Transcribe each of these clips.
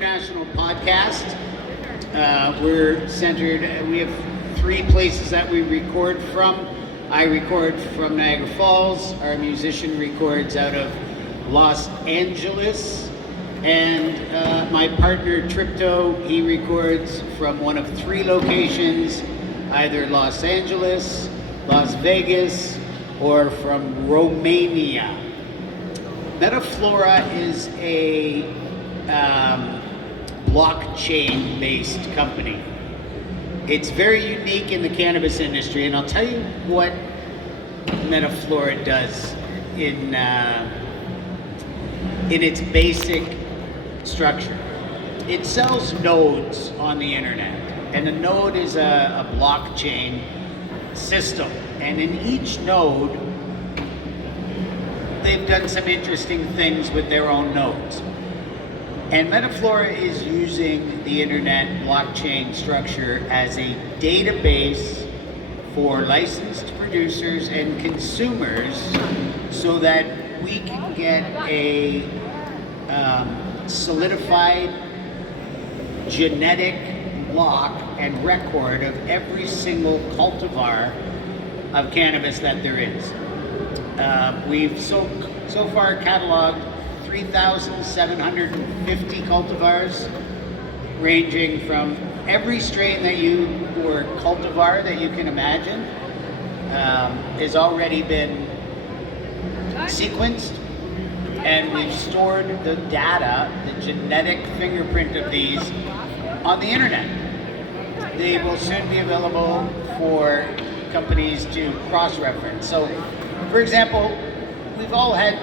international podcast. We're centered, we have 3 places that we record from. I record from Niagara Falls, our musician records out of Los Angeles, and my partner Tripto, he records from one of 3 locations, either Los Angeles, Las Vegas, or from Romania. Metaflora is a blockchain-based company. It's very unique in the cannabis industry, and I'll tell you what Metaflora does in its basic structure. It sells nodes on the internet, and a node is a blockchain system, and in each node they've done some interesting things with their own nodes. And Metaflora is using the internet blockchain structure as a database for licensed producers and consumers so that we can get a solidified genetic block and record of every single cultivar of cannabis that there is. We've so far cataloged 3,750 cultivars, ranging from every strain or cultivar that you can imagine has already been sequenced, and we've stored the data, the genetic fingerprint of these, on the internet. They will soon be available for companies to cross-reference. So, for example, we've all had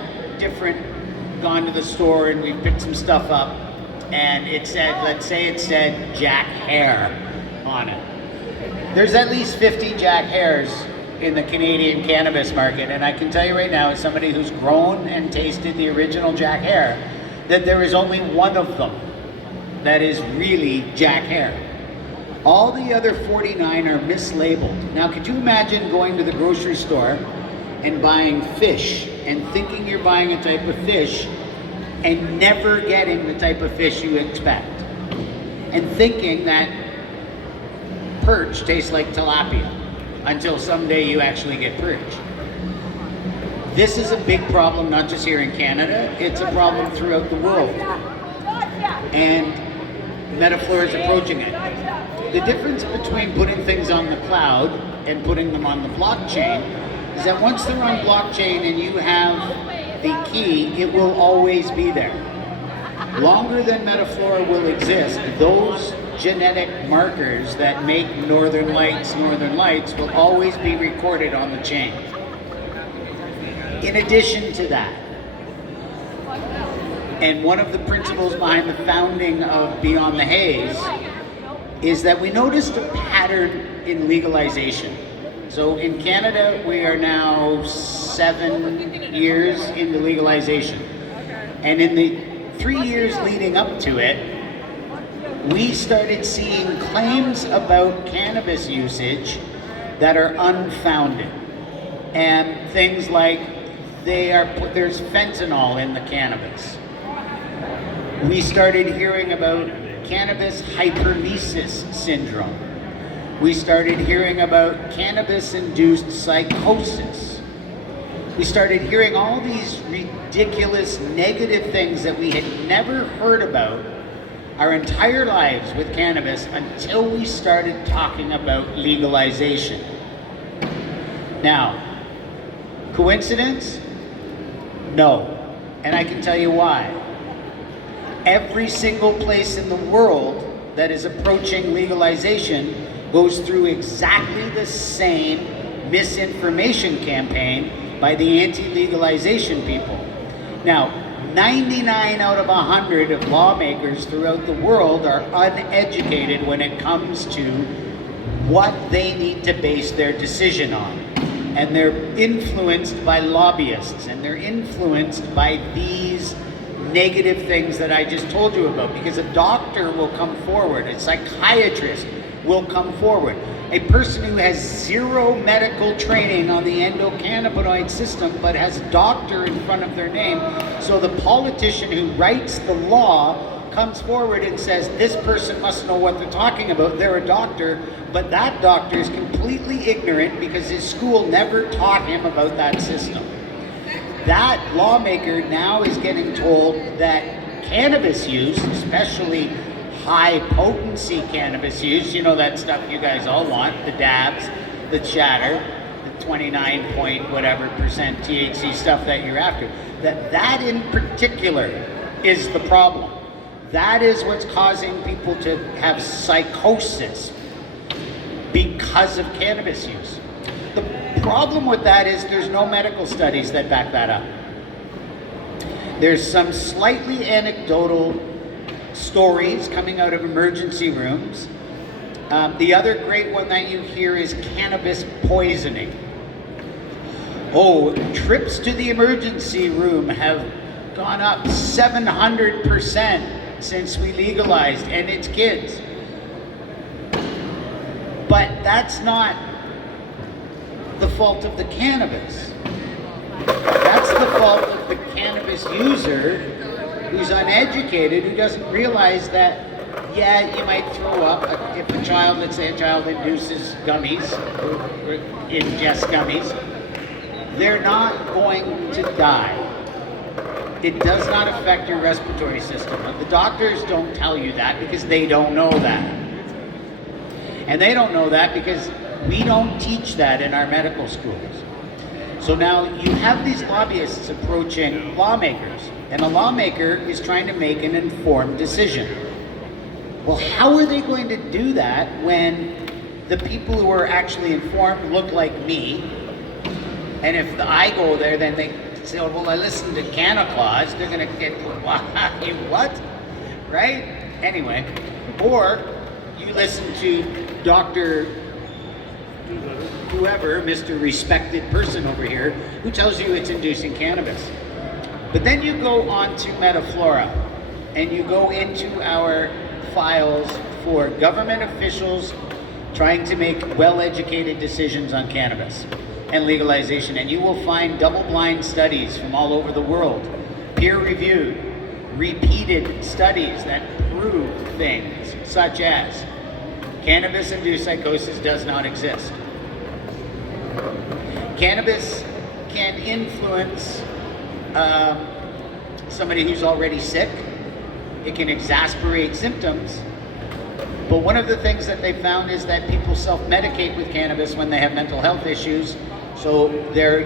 gone to the store and we picked some stuff up, and it said, let's say it said Jack Hare on it. There's at least 50 Jack Hares in the Canadian cannabis market, and I can tell you right now, as somebody who's grown and tasted the original Jack Hare, that there is only one of them that is really Jack Hare. All the other 49 are mislabeled. Now, could you imagine going to the grocery store and buying fish and thinking you're buying a type of fish and never getting the type of fish you expect, and thinking that perch tastes like tilapia until someday you actually get perch? This is a big problem, not just here in Canada, it's a problem throughout the world. And Metaflora is approaching it. The difference between putting things on the cloud and putting them on the blockchain is that once they're on blockchain and you have the key, it will always be there. Longer than Metaflora will exist, those genetic markers that make northern lights will always be recorded on the chain. In addition to that, and one of the principles behind the founding of Beyond the Haze is that we noticed a pattern in legalization. So in Canada, we are now 7 years into legalization. And in the 3 years leading up to it, we started seeing claims about cannabis usage that are unfounded. And things like there's fentanyl in the cannabis. We started hearing about cannabis hypermesis syndrome. We started hearing about cannabis-induced psychosis. We started hearing all these ridiculous negative things that we had never heard about our entire lives with cannabis until we started talking about legalization. Now, coincidence? No. And I can tell you why. Every single place in the world that is approaching legalization goes through exactly the same misinformation campaign by the anti-legalization people. Now, 99 out of 100 of lawmakers throughout the world are uneducated when it comes to what they need to base their decision on. And they're influenced by lobbyists, and they're influenced by these negative things that I just told you about, because a doctor will come forward, a psychiatrist will come forward, a person who has 0 medical training on the endocannabinoid system but has doctor in front of their name. So the politician who writes the law comes forward and says, this person must know what they're talking about, they're a doctor, but that doctor is completely ignorant because his school never taught him about that system. That lawmaker now is getting told that cannabis use, especially high potency cannabis use, you know that stuff you guys all want, the dabs, the chatter, the 29 point whatever percent THC stuff that you're after, that in particular is the problem. That is what's causing people to have psychosis because of cannabis use. The problem with that is there's no medical studies that back that up. There's some slightly anecdotal stories coming out of emergency rooms. The other great one that you hear is cannabis poisoning. Oh, trips to the emergency room have gone up 700% since we legalized, and it's kids. But that's not the fault of the cannabis. That's the fault of the cannabis user who's uneducated, who doesn't realize that, yeah, you might throw up if a child, let's say a child induces gummies, or ingests gummies, they're not going to die. It does not affect your respiratory system. But the doctors don't tell you that because they don't know that. And they don't know that because we don't teach that in our medical schools. So now you have these lobbyists approaching lawmakers, and a lawmaker is trying to make an informed decision. Well, how are they going to do that when the people who are actually informed look like me? And if I go there, then they say, oh, well, I listened to Canna Claus, they're going to get, what? Right? Anyway, or you listen to Dr. whoever, Mr. Respected person over here, who tells you it's inducing cannabis. But then you go on to Metaflora, and you go into our files for government officials trying to make well-educated decisions on cannabis and legalization, and you will find double-blind studies from all over the world, peer-reviewed, repeated studies that prove things such as cannabis-induced psychosis does not exist. Cannabis can influence somebody who's already sick. It can exacerbate symptoms. But one of the things that they found is that people self-medicate with cannabis when they have mental health issues. So they're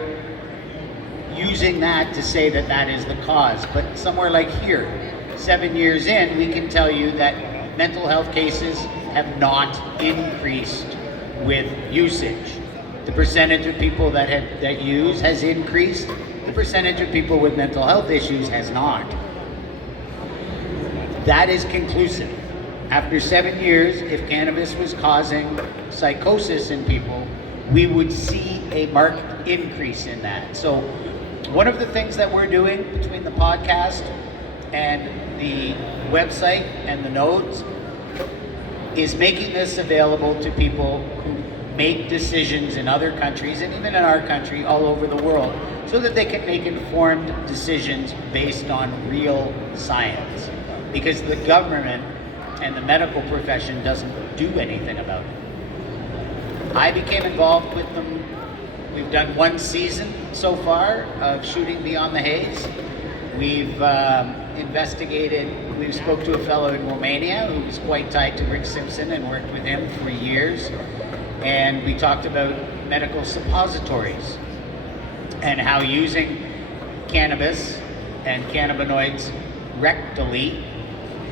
using that to say that that is the cause. But somewhere like here, 7 years in, we can tell you that mental health cases have not increased with usage. The percentage of people that use has increased. The percentage of people with mental health issues has not. That is conclusive. After 7 years, if cannabis was causing psychosis in people, we would see a marked increase in that. So one of the things that we're doing between the podcast and the website and the nodes is making this available to people who make decisions in other countries and even in our country all over the world so that they can make informed decisions based on real science. Because the government and the medical profession doesn't do anything about it. I became involved with them. We've done one season so far of shooting Beyond the Haze. We've investigated, we spoke to a fellow in Romania who was quite tied to Rick Simpson and worked with him for years. And we talked about medical suppositories and how using cannabis and cannabinoids rectally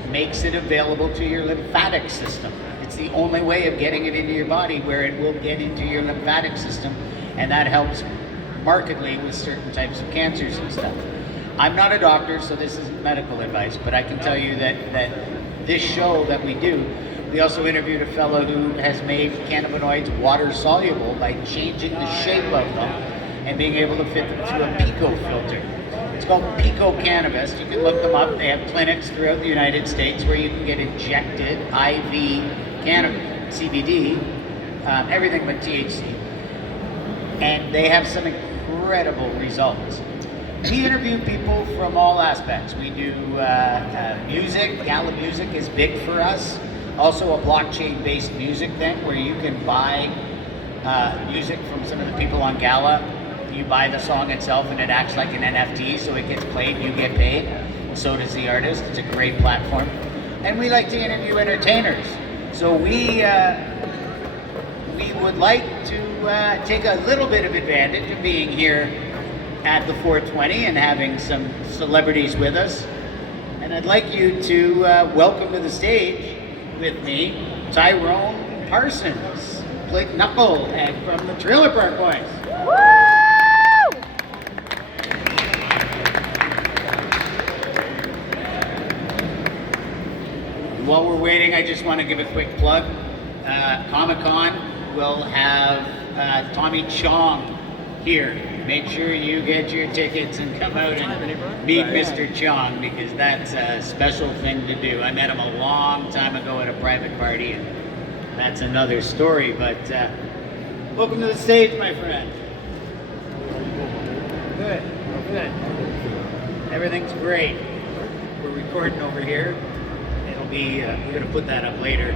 makes it available to your lymphatic system. It's the only way of getting it into your body where it will get into your lymphatic system, and that helps markedly with certain types of cancers and stuff. I'm not a doctor, so this isn't medical advice, but I can tell you that this show that we do, we also interviewed a fellow who has made cannabinoids water soluble by changing the shape of them and being able to fit them through a pico filter. It's called Pico Cannabis. You can look them up. They have clinics throughout the United States where you can get injected IV cannabis, CBD, everything but THC. And they have some incredible results. We interview people from all aspects. We do music. Gala music is big for us. Also a blockchain-based music thing where you can buy music from some of the people on Gala. You buy the song itself and it acts like an NFT, so it gets played, you get paid. So does the artist. It's a great platform. And we like to interview entertainers. So we would like to take a little bit of advantage of being here at the 420 and having some celebrities with us. And I'd like you to welcome to the stage with me Tyrone Parsons, played Knucklehead from the Trailer Park Boys. Woo! While we're waiting, I just want to give a quick plug. Comic-Con will have Tommy Chong here. Make sure you get your tickets and come out and meet Mr. Chong, because that's a special thing to do. I met him a long time ago at a private party, and that's another story. But welcome to the stage, my friend. Good, good. Everything's great. We're recording over here. It'll be we're gonna put that up later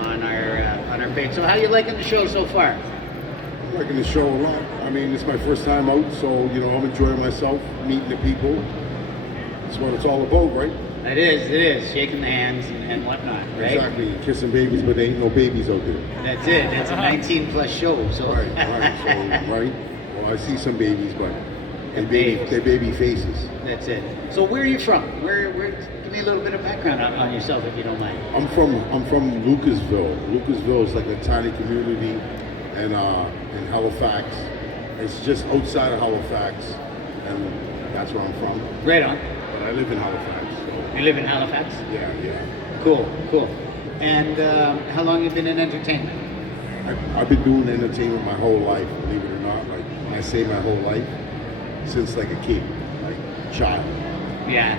on our page. So how you liking the show so far? I'm liking the show a lot. I mean, it's my first time out, so I'm enjoying myself, meeting the people. That's what it's all about, right? It is. Shaking the hands and whatnot, right? Exactly. Kissing babies, but there ain't no babies out there. That's it. It's a 19 plus show. So Right. So, right. Well, I see some babies, but they're baby faces. That's it. So where are you from? Where? Give me a little bit of background on yourself, if you don't mind. I'm from Lucasville. Lucasville is like a tiny community, in Halifax. It's just outside of Halifax, and that's where I'm from. Right on. But I live in Halifax. So. You live in Halifax? Yeah. Cool. And how long have you been in entertainment? I've been doing entertainment my whole life, believe it or not. Like, when I say my whole life, since like a kid, like child. Yeah.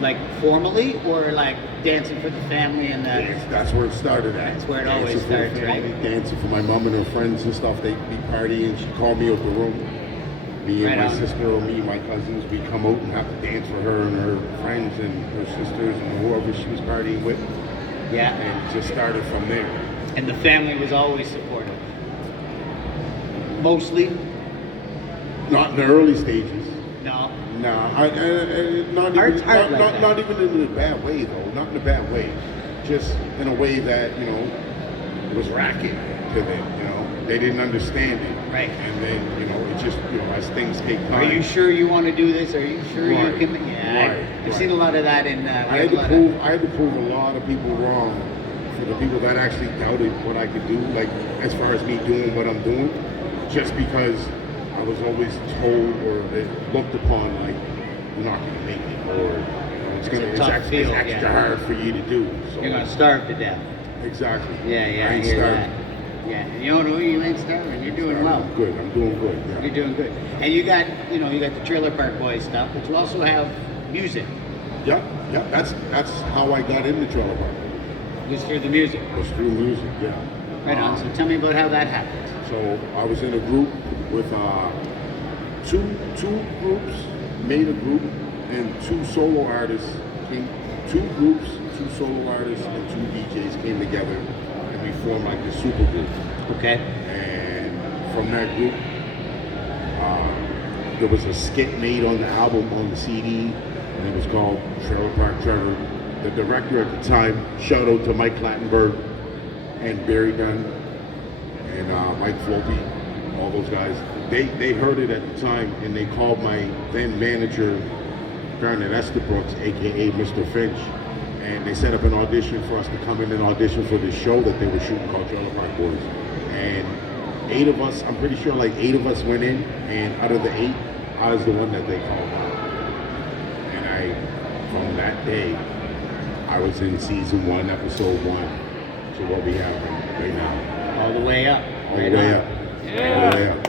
Like formally, or like dancing for the family and the... Yes, that's where it started at. That's where it Dancing always for the starts, family, right? Dancing for my mom and her friends and stuff. They'd be partying. She'd call me out the room. Me and Right my on. sister, or me and my cousins, we'd come out and have to dance for her and her friends and her sisters and whoever she was partying with. Yeah. And it just started from there. And the family was always supportive. Mostly? Not in the early stages. No. No, not Art's even art like that. not even in a bad way though. Not in a bad way. Just in a way that it was racket to them. They didn't understand it. Right. And then it just as things take time. Are you sure you want to do this? Are you sure Right. you can? Yeah, I've Right. seen a lot of that in. I had to prove a lot of people wrong for the people that actually doubted what I could do. Like as far as me doing what I'm doing, just because I was always told or looked upon like you're not going to make it, or it's extra hard for you to do. So. You're gonna starve to death. Exactly. Yeah, I I ain't hear starving. that. Yeah, and you don't know you ain't starving. You're doing well. I'm good. I'm doing good. Yeah. You're doing good. And you got the Trailer Park Boys stuff, but you also have music. Yeah. That's how I got into Trailer Park. Just through the music. Was through music. Yeah. Right on. So tell me about how that happened. So I was in a group with two groups, made a group, and two solo artists two groups, two solo artists, and two DJs came together, and we formed like a super group. Okay. And from that group, there was a skit made on the album, on the CD, and it was called Trailer Park Trevor. The director at the time, shout out to Mike Clattenburg and Barry Dunn and Mike Floppy, all those guys. They heard it at the time, and they called my then manager, Garnet Estabrooks, aka Mr. Finch, and they set up an audition for us to come in and audition for this show that they were shooting called Trailer Park Boys. And 8 of us, I'm pretty sure like 8 of us went in, and out of the 8, I was the one that they called out. And from that day, I was in season 1, episode 1, to what we have right now. All the way up. All the way up. Yeah. All the way up.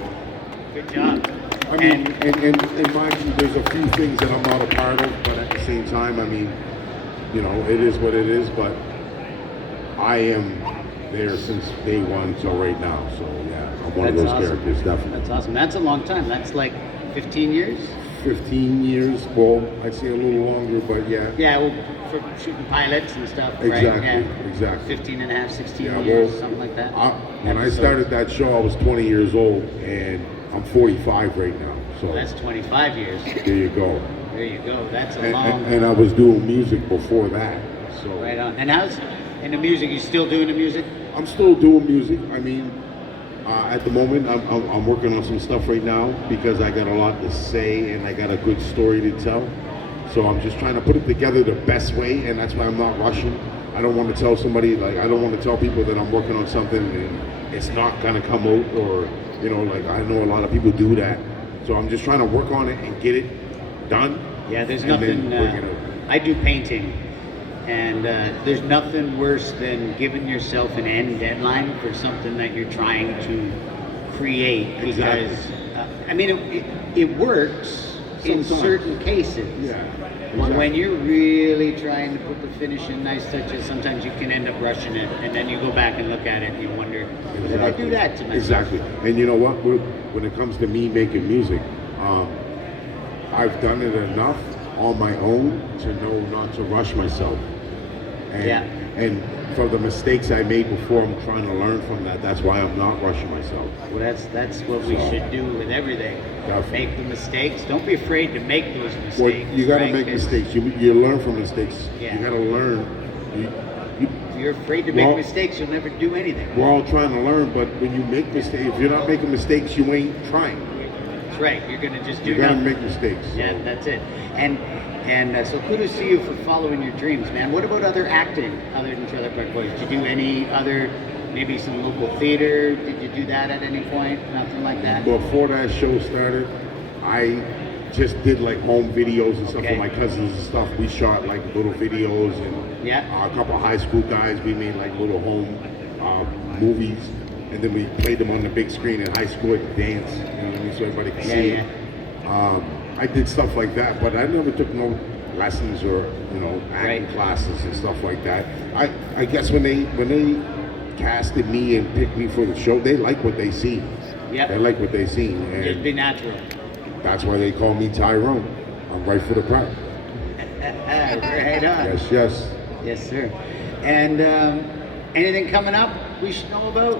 Good job. I mean, and mind you, there's a few things that I'm not a part of, but at the same time, I mean, it is what it is, but I am there since day 1 till right now, so yeah, I'm one of those characters, definitely. That's awesome. That's a long time. That's like 15 years? 15 years. Well, I'd say a little longer, but yeah. Yeah, well, for shooting pilots and stuff, right? Exactly, Yeah. exactly. 15 and a half, 16 Yeah, years, well, something like that. When I Episodes. started that show, I was 20 years old, and I'm 45 right now. So That's 25 years. there you go. There you go. That's a And, long. and I was doing music before that. So Right on. And how's in the music? You still doing the music? I'm still doing music. I mean, at the moment, I'm working on some stuff right now because I got a lot to say and I got a good story to tell. So I'm just trying to put it together the best way, and that's why I'm not rushing. I don't want to tell somebody, like, I don't want to tell people that I'm working on something and it's not gonna come out, or like, I know a lot of people do that. So I'm just trying to work on it and get it done. Yeah, there's and then nothing. bring it out. I do painting, and there's nothing worse than giving yourself an end deadline for something that you're trying to create. Exactly. Because I mean, it works in Sometimes. certain cases. Yeah. When you're really trying to put the finishing nice touches, sometimes you can end up rushing it, and then you go back and look at it and you wonder, did I do that to myself? Exactly. And you know what? When it comes to me making music, I've done it enough on my own to know not to rush myself. And, Yeah. And for the mistakes I made before, I'm trying to learn from that. That's why I'm not rushing myself. Well, that's what we So, should do with everything. definitely. Make the mistakes. Don't be afraid to make those mistakes. Well, you got to right? make 'Cause mistakes. You learn from mistakes. Yeah. You got to learn. If you're afraid to make Well- mistakes, you'll never do anything. We're all trying to learn, but when you make mistakes, if you're not making mistakes, you ain't trying. That's right. You're gonna just do You got to nothing. make mistakes. So. Yeah, that's it. And so kudos to you for following your dreams, man. What about other acting other than Trailer Park Boys? Did you do any other, maybe some local theater? Did you do that at any point? Nothing like that? Before that show started, I just did like home videos and stuff Okay. for my cousins and stuff. We shot like little videos, and Yeah. a couple of high school guys, we made like little home movies, and then we played them on the big screen in high school and dance, so everybody could see it. I did stuff like that, but I never took no lessons or acting Right. classes and stuff like that. I guess when they casted me and picked me for the show, they like what they see. Yep. They like what they see, Just and be natural. that's why they call me Tyrone. I'm right for the part. Right on. Yes. Yes, sir. And anything coming up we should know about?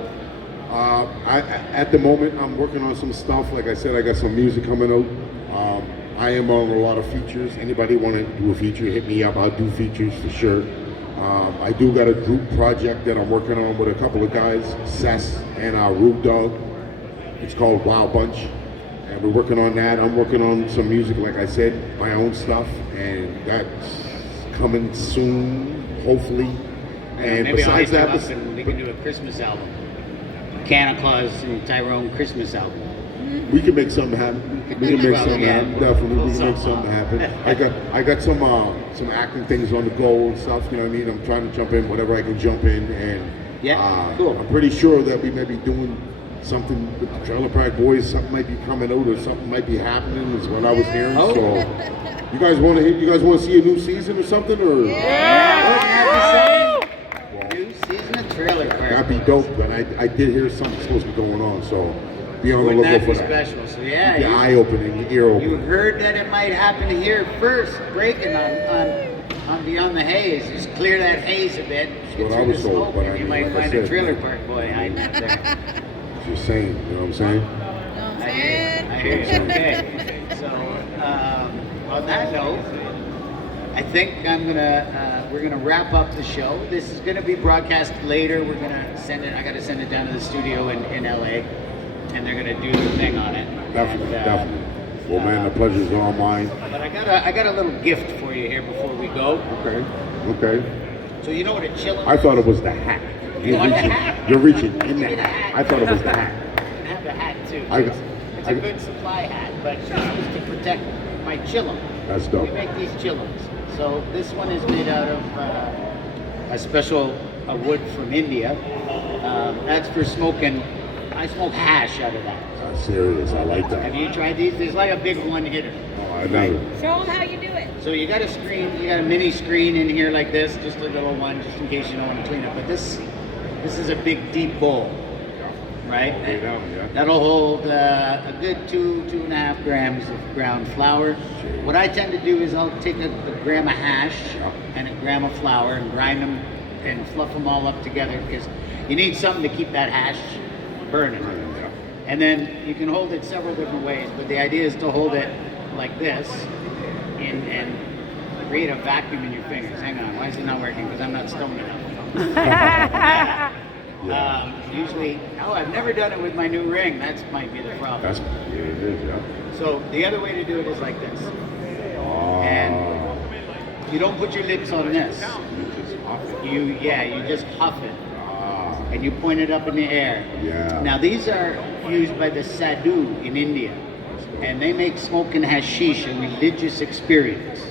At the moment, I'm working on some stuff. Like I said, I got some music coming out. I am on a lot of features. Anybody want to do a feature, hit me up. I'll do features for sure. I do got a group project that I'm working on with a couple of guys, Sess and Root Dog. It's called Wild Bunch. And we're working on that. I'm working on some music, like I said, my own stuff. And that's coming soon, hopefully. And Maybe I'll hit besides you that, up and we can do a Christmas album. Canna Claus and Tyrone Christmas album. we can make something happen. We can make Well, something yeah, happen. Definitely, we can we'll make something happen. I got some acting things on the go and stuff. You know what I mean? I'm trying to jump in whatever I can jump in, and Cool. I'm pretty sure that we may be doing something with the Trailer Park Boys. Something might be coming out, or something might be happening. Is what I was hearing. Oh. So, you guys want to see a new season or something, or? New season of Trailer Park. That'd be dope, but I did hear something supposed to be going on, so be on the Wouldn't that lookout be for that. special? So yeah, Your you- eye opening, your ear You opening. heard that it might happen here first, breaking on Beyond the Haze. Just clear that haze a bit. what get I through was the told, smoke, but and I you mean, might like I find said, a Trailer Park Boy hiding up there. Just saying, you know what I'm saying? I hear you. Okay. So on that note, I think we're gonna wrap up the show. This is gonna be broadcast later. We're gonna send it. I gotta send it down to the studio in LA, and they're gonna do the thing on it. Definitely, And, definitely. Well, man, the pleasure's all mine. But I got a little gift for you here before we go. Okay. So you know what a chillin'? I thought it was the hat. You want the hat? You're reaching in Give me the the hat. hat. I thought it was the hat. I have the hat too. I got- It's I a got- good supply hat, but it's used to protect my chillum. That's dope. We make these chillums. So this one is made out of a special wood from India. That's for smoking. I smoke hash out of that. That's serious. I like Have that. you tried these? There's like a big one hitter. Oh, I know. Show them how you do it. So you got a screen, you got a mini screen in here like this, just a little one, just in case you don't want to clean it. But this is a big deep bowl. right? All the way down, yeah. That'll hold a good 2.5 grams of ground flour. What I tend to do is I'll take a gram of hash and a gram of flour and grind them and fluff them all up together, because you need something to keep that hash burning. Yeah. And then you can hold it several different ways, but the idea is to hold it like this and create a vacuum in your fingers. Hang on, why is it not working? Because I'm not stoned enough. Usually, I've never done it with my new ring. That might be the problem. That's it is, yeah. So the other way to do it is like this. And you don't put your lips on this. You just huff it. You just huff it. And you point it up in the air. Yeah. Now these are used by the Sadhu in India, and they make smoking hashish a religious experience.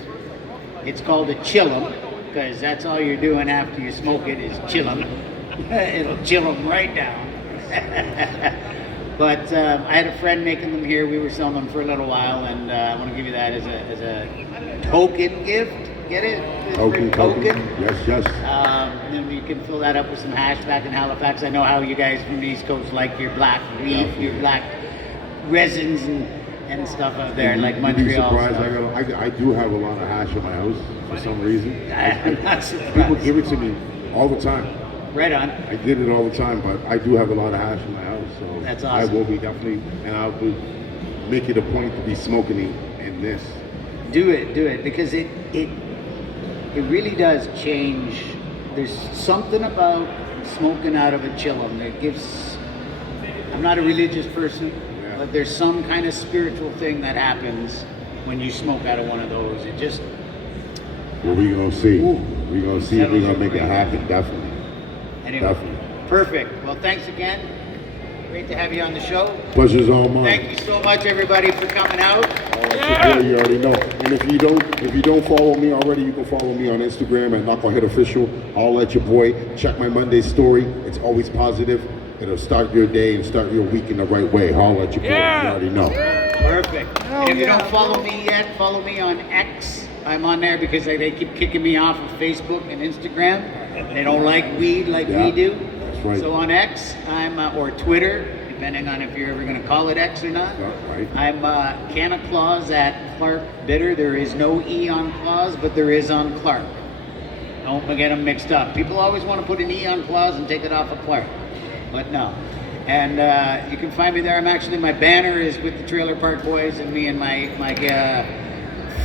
It's called a chillum, because that's all you're doing after you smoke it is chillum. It'll chill them right down. But I had a friend making them here. We were selling them for a little while, and I want to give you that as a token gift. Get it? It's for Token. Yes. And then you can fill that up with some hash back in Halifax. I know how you guys from the East Coast like your black leaf, your black resins and stuff out there, like You'd be Montreal. surprised. I do have a lot of hash in my house for some reason. I'm not surprised. People give it to me all the time. Right on. I did it all the time, but I do have a lot of hash in my house, so That's awesome. I will be definitely, and I'll make it a point to be smoking in this. Do it, because it really does change. There's something about smoking out of a chillum that gives. I'm not a religious person, but there's some kind of spiritual thing that happens when you smoke out of one of those. It just. Well, we're gonna see. Ooh. We're gonna see if we're gonna make it happen. Definitely. Anyway, Definitely. perfect. Well, thanks again. Great to have you on the show. Pleasure's all mine. Thank you so much, everybody, for coming out. You already know. And if you don't follow me already, you can follow me on Instagram at Knucklehead Official. I'll let your boy check my Monday story. It's always positive. It'll start your day and start your week in the right way. I'll let your boy. You already know. Perfect. And if you don't follow me yet, follow me on X. I'm on there because they keep kicking me off of Facebook and Instagram. They don't like weed like we do. That's right. So on X, I'm or Twitter, depending on if you're ever going to call it X or not. Yeah, right. I'm Canna Claus at Clark Bitter. There is no E on Claus, but there is on Clark. Don't get them mixed up. People always want to put an E on Claus and take it off of Clark, but no. And you can find me there. My banner is with the Trailer Park Boys and me in my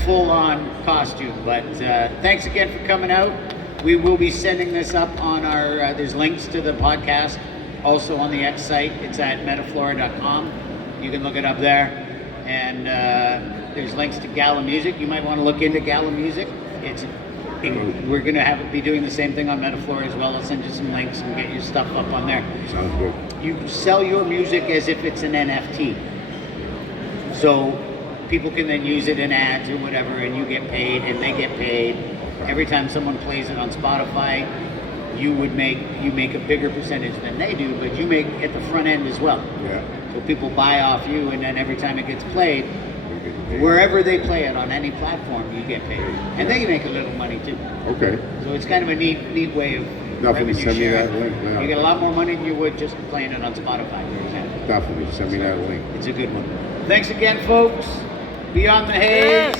full-on costume. But thanks again for coming out. We will be sending this up on our, there's links to the podcast also on the X site. It's at metaflora.com. You can look it up there. And there's links to Gala Music. You might want to look into Gala Music. We're going to be doing the same thing on Metaflora as well. I'll send you some links and get your stuff up on there. Sounds good. You sell your music as if it's an NFT. So people can then use it in ads or whatever, and you get paid and they get paid. Every time someone plays it on Spotify, you make a bigger percentage than they do, but you make at the front end as well. Yeah. So people buy off you, and then every time it gets played, wherever they play it on any platform, you get paid, and they make a little money too. Okay. So it's kind of a neat way of Definitely revenue send me sharing. that link. Yeah. You get a lot more money than you would just playing it on Spotify, for example. Definitely send me that link. It's a good one. Thanks again, folks. Beyond the Haze.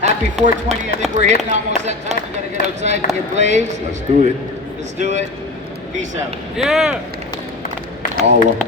Happy 420. I think we're hitting almost that time. We got to get outside and get blazed. Let's do it. Let's do it. Peace out. All up.